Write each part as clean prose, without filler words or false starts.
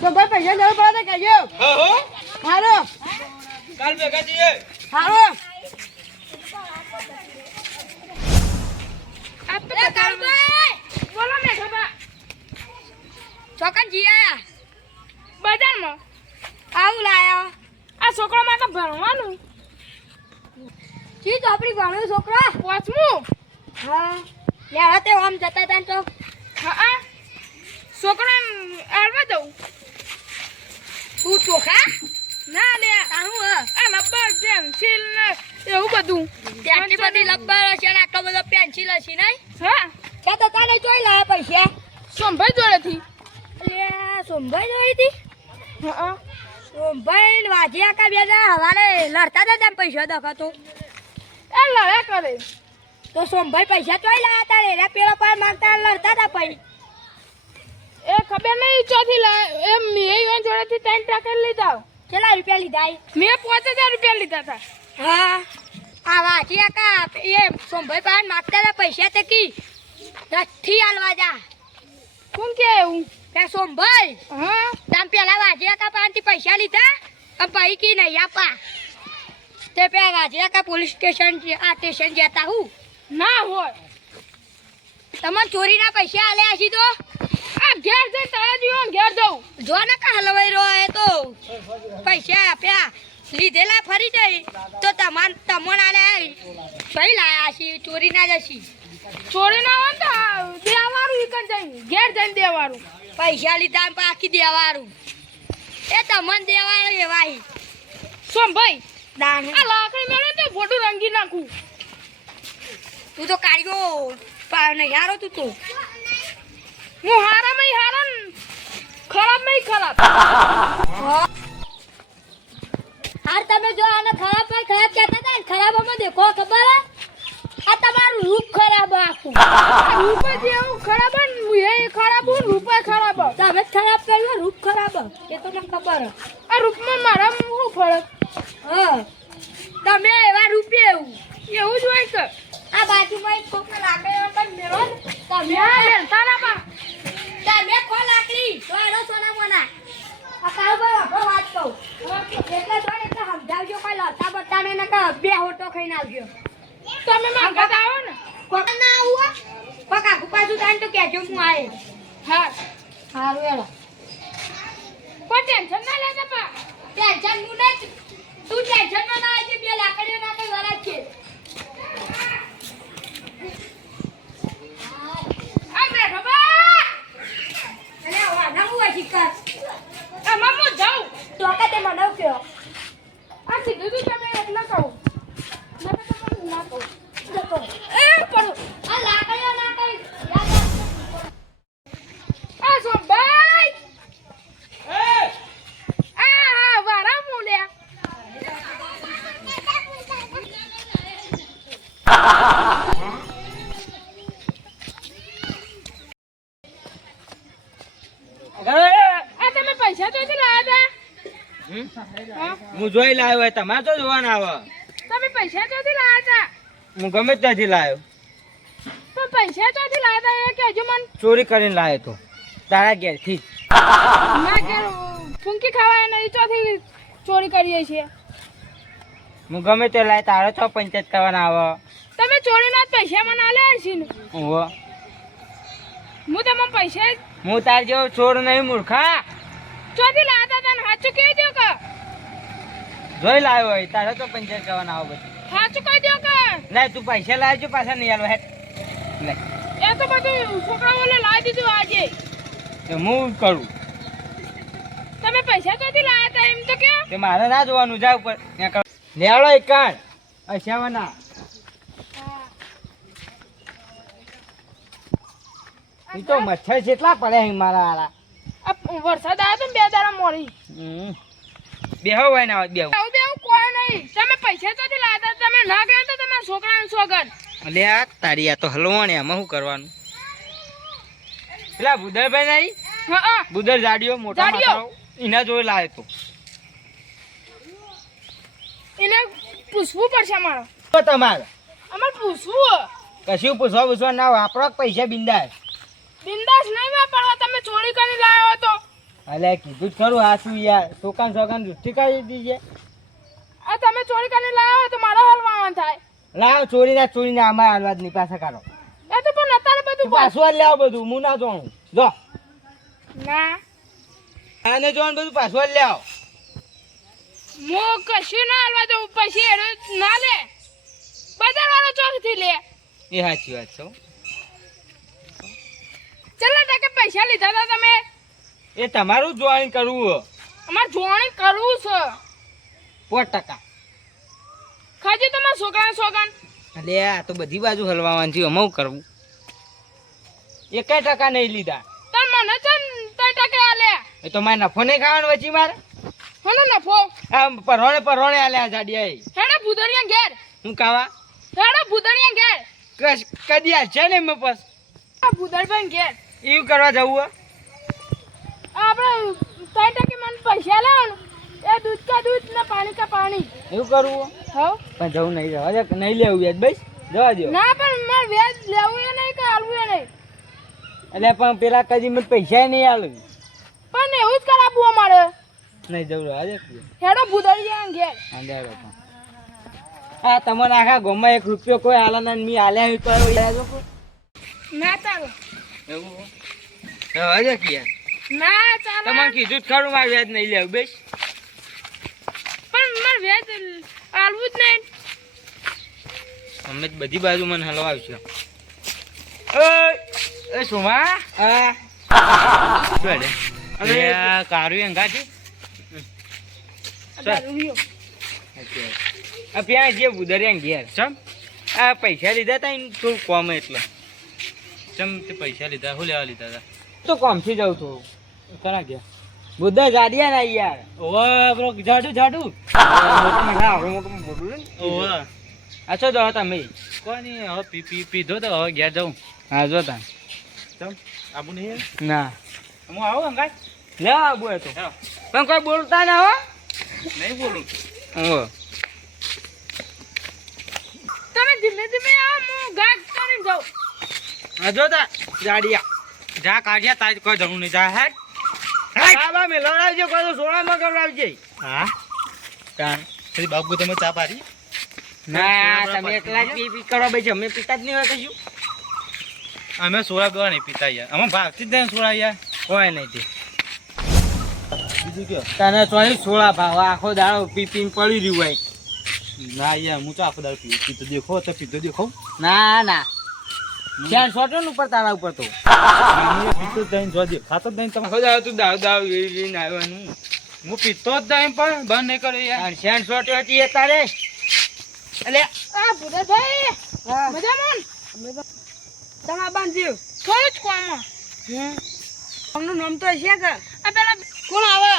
તો ભાઈ પૈસા જરૂર પડે તો કહેજો. હો હારો કાલ ભેગા જઈએ. હારો આપ તો કાળભાઈ બોલો ને ખબર ચોકન જી આયા બજારમાં આવું લાયા આ છોકરો માટે ભણવાનું જી તો આપણી ભણ્યો છોકરા પાંચમું હા લે હવે તે આમ જતા હતા ને તો હા છોકરાને આલવા દઉં તું ચોખા ના લે આવું આ લબ્બર પેન્સિલ ને એવું બધું ત્યાંની બધી લબ્બર હશે ને આટલો બધો પેન્સિલ હશે નહીં હા કે તો તને જોઈ લાયા પૈસા સોમભાઈ જોડેથી લે સોમભાઈ જોઈ હતી હા સોમભાઈ વાજિયા કા બે જણા હવારે લડતા હતા તેમ પૈસા દખાતો એ લડ્યા કરે તો સોમભાઈ પૈસા જોઈ લાયા હતા રે પેલો પર માંગતા લડતા હતા પૈ એ ખબર નહીં ચોથી એ મેં ઈવન જોડેથી 3 ટકા લીધા કેટલા રૂપિયા લીધા મેં 5000 રૂપિયા લીધા હતા હા આ વાજિયા કા એ સોમભાઈ પાસે માંગતા હતા પૈસા તે કી નથી આલવા જા કોણ કે એવું તે સોમભાઈ હા તમ પેલા વાજિયા કા પાસેથી પૈસા લીધા અને ભાઈ કી નહીં આપા તે પેલા વાજિયા કા પોલીસ સ્ટેશન આ સ્ટેશન જતા હું ના હોય તમને ચોરીના પૈસા આલ્યા છે તો આ ઘેર જઈ તારા જીવન ઘેર જાઉં જો ને કા હલવાઈ રહ્યો એ તો પૈસા આપ્યા લીધેલા ફરી જઈ તો તમણ આલે ભાઈ લાયા છે ચોરી ના જશી ચોરી ના હોય તો દેવારું ઈકન જઈને ઘેર જઈને દેવારું પૈસા લીધા ને પાકી દેવારું એ તમન દેવારું એવાય સોમભાઈ દાન આ લાકડી મેળે તો ફોટો રંગી નાખું તું તો કાઢ્યો નહીં હારો તું તો હું હારામાં હારા ને ખરાબમાં ખરાબ હાર તમે જો આને ખરાબ પર ખરાબ કહેતા હતા ને ખરાબમાં દેખો ખબર હે? આ તમારું રૂપ ખરાબ આખું રૂપ જ એવું ખરાબ હે ને એ ખરાબ હું રૂપ ખરાબ હે. તમે જ ખરાબ કર્યો રૂપ ખરાબ હે. એ તો મને ખબર હે. આ રૂપમાં મારા શું ફરક હા તમે એવા રૂપે એવું એવું જ હોય કે આ બાજુમાં એક કોક લાકડી પણ મેળો ને તમે ના લેતા ના બા તમે ખો લાકડી તો એનો સોના મોના આ કાવ પર આપણો વાત કહું એટલે તો એટલે સમજાવજો કોઈ લતા બતાને ને કે બે હોટો ખાઈને આવજો તમે માંગતા આવો ને કોક ના આવું પકા પાછું તાન તો કહેજો હું આએ હા હારું એલો કોઈ ટેન્શન ના લેતા બા ટેન્શન હું નહીં તું ટેન્શન માં ના આવજે બે લાકડીઓ ના કઈ વરાજ છે આ બેઠો બા અલે વાના હું શિકાર આમાં હું જાઉં તો કાતે મનાવ કયો આ સીધું તું તમે એટલે કહું ના તો તમને ના કહું જતો એ પડો આ લાકડીઓ ના કઈ આ સોમભાઈ આ વારા મોલ્યા આ તમે પૈસા તો લાયા હતા હું જોઈ લાવ્યો હોય તમારે તો જોવાના આવે તમે પૈસા તો લાયા હતા હું ગમે ત્યાંથી લાવ્યો પણ પૈસા તો લાયા હતા એ કહેજો મને ચોરી કરીને લાવ્યો તો તારા ઘેરથી ના કે ફૂંકી ખાવા નહીં ચોથી ચોરી કરીએ છીએ હું ગમે તે લાય તારે તો પંચાયત કરવાના આવે તમે ચોરીના જ પૈસા મને આલ્યા છે ને ઓહો હું તમને પૈસા હું તાર જેવો ચોર નહીં મૂર્ખા ચોથી લાયા હતા તને સાચું કહી દો કે જોઈ લાવ્યો હોય તારે તો પંચાયત કરવાના આવે બધું સાચું કહી દો કે લે તું પૈસા લાવજો પાછા નહીં આલો હેઠ લે એ તો બધું છોકરાઓને લાવી દીધું આજે તો હું કરું તમે પૈસા ચોથી લાયા હતા એમ તો કે તે મારે ના જોવાનું જા ઉપર લેવડો એક કાઢ અશાવાના ઈ તો મચ્છર જેટલા પડે અહીં મારા હારા આ વરસાદ આવ્યો તો ને 2 દાડા મોરી બેહો હોય ના બેહો આવું બેવું કોઈ નહીં તમે પૈસા ચોથી લાયા હતા તમે ના ગયા તો તમારા છોકરાને સોગન અલે આ તારી આ તો હલવાણી આમાં શું કરવાનું પેલા બુદરભાઈ નહીં હા બુદર જાડીઓ મોટા જાડીઓ. માથાનો એના જોઈ લાવે તો એને પૂછવું પડશે અમારે તો તમારે અમારે પૂછવું કશું પૂછવા ના વાપરો પૈસા બિંદાસ બિંદાસ નહીં વાપરવા તમે ચોરી કરી લાવ્યો તો અલે કીધું જ ખરું આ શું યાર સોકાન દૃષ્ટિ કાઢી દીધી આ તમે ચોરી કરીને લાવ્યા હોય તો મારો હલવાવાનું થાય. લાવ ચોરીના અમારા હાલવાદ ની પાછા કાઢો એ તો પણ અત્યારે બધું પાછું લેવ બધું હું ના જોણું જો ના આને જોવાનું બધું પાછું લેવ હું કશું ના હાલવા દઉં પછી એનો ના લે બજારવાળો ચોકથી લે. એ સાચી વાત છે હો. ચલો ટકે પૈસા લીધા હતા તમે. એ તમારું જોઈન કરવું અમારે જોણી કરવું છે 5%. ખાજી તમારા છોકરા સોગન. અલે આ તો બધી બાજુ હલવાવાનું છે અમારું કરવું 1% નહીં લીધા તમ મને ચમ 3% આલે. એ તો મારે નફો નહીં ખાવાનો વચ્ચે મારે હનો નફો આમ પરોણે આલ્યા જાડિયા હેડો ભૂદડિયા ઘેર. હું કાવા હેડો ભૂદડિયા ઘેર. કદી આલશે ને મેં બસ આ ભૂદડભાઈ ઘેર એવું કરવા જવું આપણે 3% મને પૈસા લાવ એ દૂધ કા દૂધ ને પાણી કા પાણી. એવું કરવું હો પણ જવું નહીં જવા દે નહીં લેવું યાદ બસ જવા દો ના પણ મારે વ્યાજ લેવું એ નહીં કે આલવું એ નહીં. એટલે પણ પેલા કદી મને પૈસા નહીં આલું પણ એવું જ કરાવવું અમારે. નહીં જવું રવા દે હેડો ભૂદડિયા ઘેર. આંધળો પણ હા તમને આખા ગામમાં 1 રૂપિયો કોઈ આલાના મી આલ્યા હોય તો એવું યાદ રાખો ના ચાલો. એવું રવા દે કે યાર ના ચાલો તમને કીધું જ ખરું મારે વ્યાજ નહીં લેવું બેસ પણ મારે વ્યાજ આલવું જ નહીં. અમે જ બધી બાજુ મને હલવાવશે એ સુમા હા શું અરે આ કારું અંગાથી આ પ્યાં જે બુદરિયા ઘેર ચમ આ પૈસા લીધા તા ને થોડું કોમ એટલે ચમ તે પૈસા લીધા શું લેવા લીધા હતા તો કોમથી જાઉં થોડું કરા ગયા બુદ્ધા જાડિયા ના યાર ઓવા બ્રો જાડુ મોટું બોલું ઓવા અચ્છા દો તમે કોઈ નહીં હવે પીધો તો હવે ઘેર જાઉં હા જો તા ચમ આબુ નહીં ના હું આવું અંગાત લે આબુ એ તો પણ કોઈ બોલતા ના હો નહીં બોલું ઓ તમે ધીમે ધીમે આવો હું ગાગ કરીને જાઉં. હા જો તા જાડિયા જા કાઢ્યા તાજ કોઈ જરૂર નહીં જા હેડ બાબા મે લડાવજો કોઈ તો સોળામાં કવડાવજે હા કાન પછી બાબુ તમે ચા પાડી ના તમે એકલા જ પી કરો ભાઈ અમે પીતા જ નહીં હોય કશું અમે સોળા ગવા નહીં પીતા યાર અમે ભાવથી જ નહીં સોળા યાર કોઈ નહીં તે બીજું કયો તને સોળી સોળા ભાવ આખો દાડો પી પીને પડી રહ્યું હોય ના યાર હું તો આખો દાડો પીતો દેખો તો પીતો દેખો ના ના ધ્યાન સોટો ને ઉપર તારા ઉપર તો પીતો જ નહીં જો દેખાતો જ નહીં તમે આખો દાડો તું દાવ લઈને આવ્યો હું પીતો જ નહીં પણ બંધ નહીં કરે યાર ધ્યાન સોટો હતી એ તારે એટલે આ ભૂદડભાઈ હા મજામાં તમારા બાંધ્યું થોડું જ કોમમાં. તમારું નામ તો છે કે આ પેલા કોણ આવે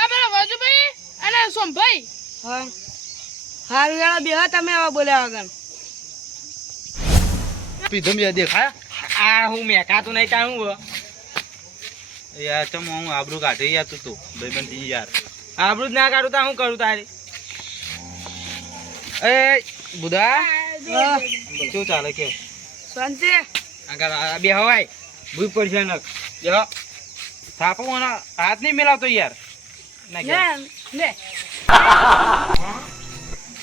આ પેલા વાજુભાઈ અને સોમભાઈ. હા હારું યાર બેહો તમે આવા બોલ્યા વગર પીધો મેં દેખાય આ હું મેકાતું નહીં તાણ હું યાર ચમ હું આબરૂ કાઢી યાર તું ભાઈબંધી યાર આબરૂ જ ના કાઢું તા હું કરું તારે એ બુધા શું ચાલે કે શાંતિ આગળ બે હવાય ભૂઈ પડશે નક જો થાપો મને હાથ નહીં મિલાવતો યાર ના લે લે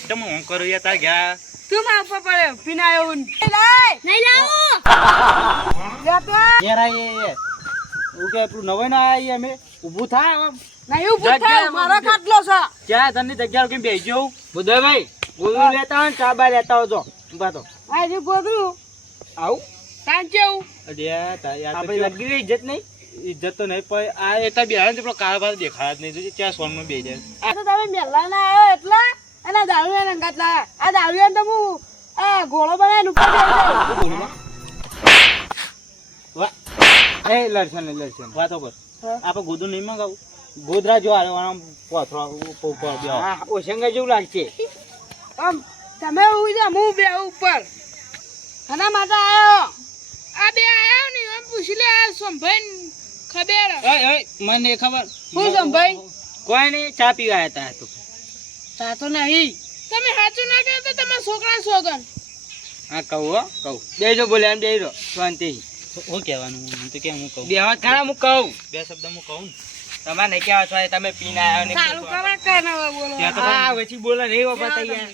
ચમ હું કરું યાર તાર ગયા તું માં ઉપર પડે પીના એવું નહીં લાવું યાર આ એ હું કે તું નવાઈ ના આવી અમે ઊભું થાય આમ નહીં ઊભું થાય મારો ખાટલો છે ક્યાં તને જગ્યા કે બેસજો બુધભાઈ ગોળું લેતા હોય ને ચાબા લેતા હોય જો ઊભા તો આ જે ગોદરું આવું કાંચે આવું આપણે લગી ગઈ ઇજ્જત નહીં ઇજ્જત તો નહીં પણ આ એટલા બે આવે ને પેલો કાળા દેખાય જ નહીં જોજે ત્યાં સોનમાં બે જાય આ તો તમે મેલા ના આવ્યો એટલા અને દારૂ એને અંગાત લાયા આ દારૂ તો હું આ ઘોડો બનાવીને ઉપર બેસી એ લડશે ને લડશે વાતો પર આપણે ગોદું નહીં મંગાવું ગોદરા જો આમ પોથરા ઓશંગા જેવું લાગશે આમ તમે ઉઈ હું બે ઉપર આના માટે આવ્યો આ બે આયા ને એમ પૂછી લે આ સોમભાઈ ખબર. મને ખબર હું સંભાઈ કોઈ નહીં ચા પીવા આવ્યા હતા સાતો નહીં તમે સાચું ના કહો તો તમારા છોકરા સોગન. હા કહું હો કહું બેજો બોલે એમ બેજો શાંતિ શું કહેવાનું હું તો કેમ હું કહું બે વાત ખરા હું કહું બે શબ્દ હું કહું તમારે નહીં કહેવા છો તમે પીને આવ્યા ને ચાલુ કરો કે ના બોલો હા પછી બોલો નહીં હો બતાઈ યાર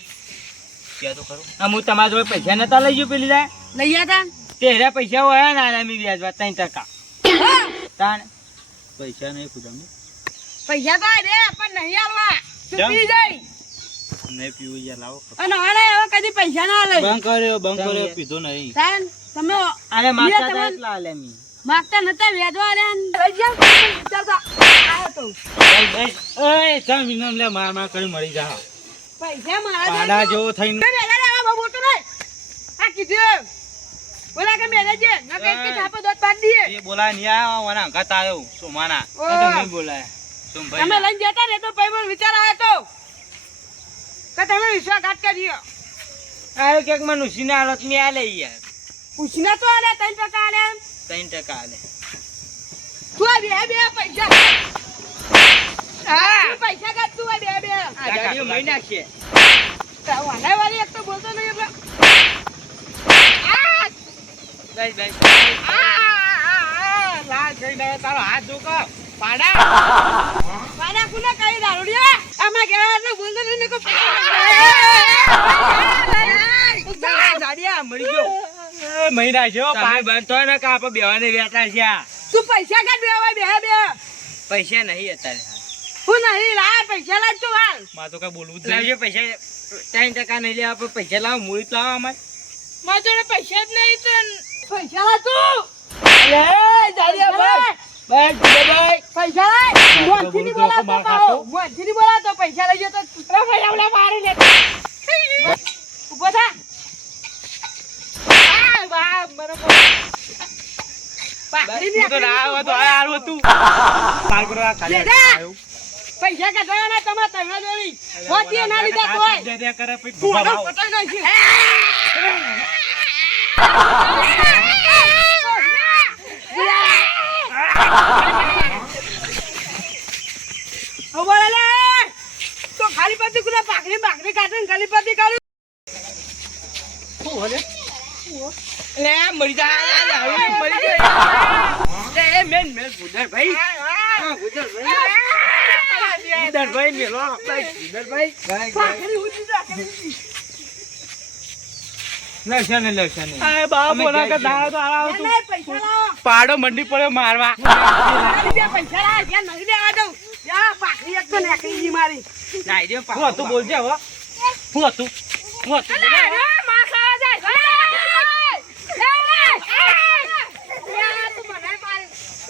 ક્યાં તો ખરું હું તમારા જોડે પૈસા નતા લઈ ગયો પેલી જાય લઈ ગયા તેરા પૈસા હોય ને આરામી વ્યાજવા 3% તાણ પૈસા નહીં ખુદામાં પૈસા તો રે પણ નહીં આલવા કેમ? ચૂકી જાય નહીં પીવું યાર લાવો અને હવે કદી પૈસા ના લે બંધ કર્યો પીધો નહીં તાન તમે અરે માગતા તમે- હતા એટલા આલે મી માગતા નતા વેદવા રે લઈ જાવ ચાલતા આયો તો ઓય ચાલ વિનમ લે માર કરી મરી જા પૈસા મારા પાડા જેવો થઈને બોલતો નહીં આ કીધું બોલા કે મેરે જે ન કઈ કે થાપો દોત પાડ દીએ એ બોલા ની આ વાના અંગાત આવ્યો સોમાના ઓહ. એ તો મેં બોલાય સોમ તમે ભાઈ લઈને જતા ને તો ભાઈ મને વિચાર આવ્યો તો કે તમે વિશ્વાસઘાત કર્યો આયો કેક મનુષ્યને હાલત ની આલે યાર પૂછને તો આલે 3% આલે 3% આલે તું આ બે પૈસા તું પૈસા કાઢ તું આ બે આ ગાડીઓ મહી નાખશે વાલા વાલી એક તો બોલતો નહીં એટલે બસ બસ આ લાલ થઈ ગયો તારો હાથ જોકો પાડા વાલા કુને કઈ દારૂડિયા આમાં ગયા એટલે બોલતો નહીં કો ગાડીયા મરી ગયો મહી નાખ્યો પાડ બંધ તો ને કાપ બેવાને બેઠા છે તું પૈસા કાઢ બે બે પૈસા નહીં અત્યારે હું નહીં લા પૈસા લાવ તું હાલ માં તો કઈ બોલવું જ નહીં પૈસા 3% નહીં લેવા પણ પૈસા લાવો મૂળી લાવો અમારે મારા જોડે પૈસા જ નહીં તો પૈસા લાવ તું અરે જાડિયા બસ ભાઈ પૈસા લાવ મોંથી ની બોલાતો પાડો મોંથી ની બોલાતો પૈસા લઈ જતો પૈસા ઓલા મારી લે ઉભો થા આ બા મને પાકડી ને તો ના આવો તો આવું તું કાલ કરવા ખાલી આવ્યો પૈસા કાઢવાના તમારે તૈયાર જોડી મોતી ના લીધા તોય દે દે કરે પછી તું આનો ભગાવો. પટાઈ નાખી બોલે લે તો ખાલી પતિ કુના પાકડી બાકડી કાઢીને ખાલી પતિ કાઢી લે મરી જા આવી મરી ગયો લે મેન ગુદર ભાઈ હા ગુદર ભાઈ મેલો ગુદર ભાઈ પાકડી ઉડી જા લક્ષણ અરે બા બોલા કે દાડો તો આવો તું નહીં પૈસા લાવો પાડો મંડી પડ્યો મારવા પૈસા લાવ જ્યાં નહીં દેવા દઉં યા પાકડી એક તો નાખી દી મારી ના ઈ પાડો તું બોલજે હો હું હતું માં ખાવા જાય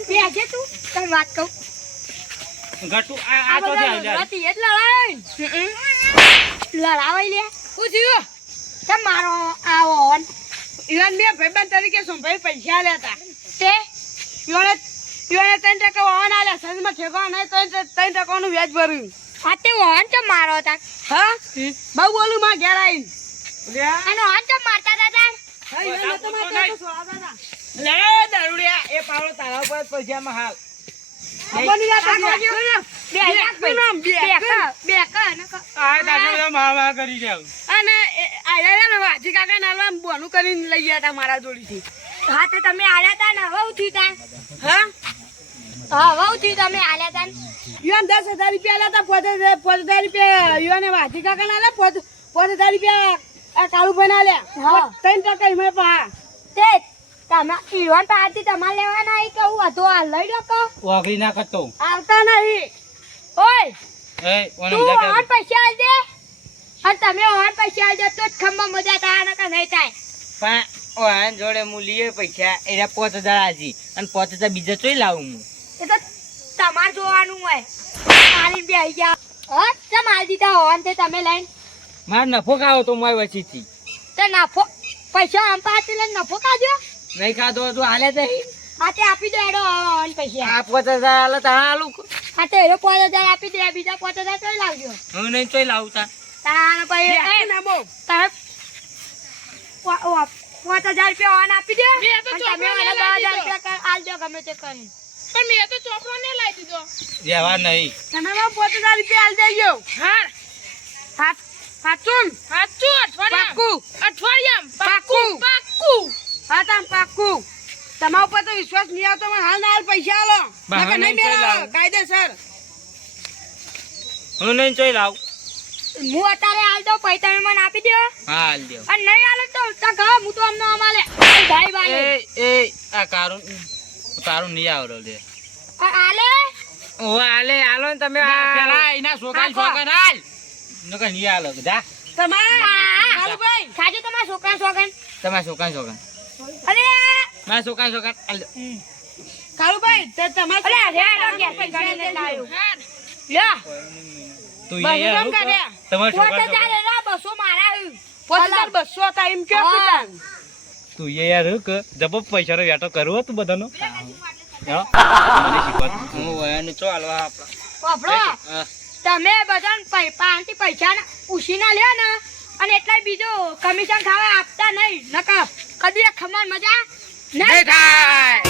બેજે તું કઈ વાત કહું ગટુ આ તો દે હતી એટલે લડાવાઈ લે પૂછ્યું કેમ મારો આવો ઓન ઈવન બે ભાઈબંધ તરીકે સંભાઈ પૈસા લેતા તે ઈવને 3% વાહન આલ્યા સજમાં ઠેકવા નહીં તો 3% નું વ્યાજ ભર્યું આ તે ઓન કેમ મારો તા હા બહુ બોલું માં ઘેર આવીને અને ઓન કેમ મારતા હતા હા ઈવન તો માં તો સોળા લે દારૂડિયા એ પાવડો તારા ઉપર પૈસામાં હાલ બની ગયા આ દારૂડિયા માવા કરી દેવ અને આયા ને વાજી કાકા નાલવા બોનું કરીને લઈ ગયા તા મારા જોડીથી હા તો તમે આલ્યા તા ને હવે ઉઠી તા હા હવે ઉઠી તમે આલ્યા તા ને. ઈવન 10,000 રૂપિયા લેતા 5,000 રૂપિયા ઈવને વાજી કાકા ના લે 5,000 રૂપિયા આ કાળુભાઈ ના લે હા. 3% ઈમે પા તે તમે ઈવન પાર્ટી તમારે લેવાના આવી કે હું હતો આ લઈ લો કહો વાગરી ના કરતો આવતા નહીં ઓય એ ઓને તું મજા ઓન પૈસા આલજે અને તમે ઓન પૈસા આલજો તો જ ખંભા મજા થાય ને કે નહીં થાય પણ ઓન જોડે હું લીએ પૈસા એના 5,000 આજી અને 5,000 બીજા ચોઈ લાવું હું એ તો તમારે જોવાનું હોય મારી બે આવી ગયા હા ચમ આલ દીધા ઓન તે તમે લઈને માર નફો ખાવો તો મારી વચીથી તે નફો પૈસા આમ પાછી લઈને નફો કાઢ્યો નહીં ખાધો તો હાલે તો હા તે આપી દો એડો ઓન પૈસા આ 5,000 હાલે તો હાલું હા તો એનો 5,000 આપી દે બીજા 5,000 ચોઈ લાવજો હું નહીં ચોઈ લાવતા તાણ પછી એ ના બહુ તમે 5,000 રૂપિયા ઓન આપી દો મેં તો અને તમે ચોપડો મને લઈ 10,000 લીધો. રૂપિયા આલજો ગમે તે કરીને પણ મેં તો ચોપડો ને લાવી દીધો વ્યવહાર નહીં તમે 5,000 રૂપિયા આલ દેજો હા સાચું અઠવાડિયામ પાક્કું હા તામ પાક્કું તમારા ઉપર તો વિશ્વાસ નહીં આવતો મને હાલ ના હાલ પૈસા આલો બહાને નકર નહીં કઈ મેળવો લાવું? કાયદેસર હું નહીં ચોઈ લાવ હું અત્યારે હાલ દઉં પછી તમે મને આપી દો હા હાલ દેવ અને નહીં હાલે તો ઉલટા કહો હું તો અમને અમાલે ભાઈ ભાઈ એ આ કારું નહીં આવડો લે હાલે ઓ આલે આલો ને તમે પેલા એના છોકરા છોકરા હાલ નકર નહીં આલો જા તમારા કાળુભાઈ ખાજો તમારા છોકરા છોકરા તમારા છોકરા છોકરા અરે મારા છોકરા છોકરા હાલ દો. કાળુભાઈ તે તમારા અરે રેડો કે પૈસા લઈને લાવ્યો લ્યો તું બહુ અહીંયા કામ કાઢ્યા. તમારા પોતે છોકરા ચાલે રા બસો મારા આવ્યું 5200 હતા એમ કેમ હા. કીધા? તું એ યાર કે જબો પૈસાનો વેટો કરવો તું બધાનો મને શીખવા હું વયાને ચો હાલવા આપડા વાપરો તમે બધા પાંચથી પૈસા ઉછીના લ્યો ને અને એટલા બીજું કમિશન ખાવા આપતા નહીં નકર કદી ખમણ મજા નહીં થાય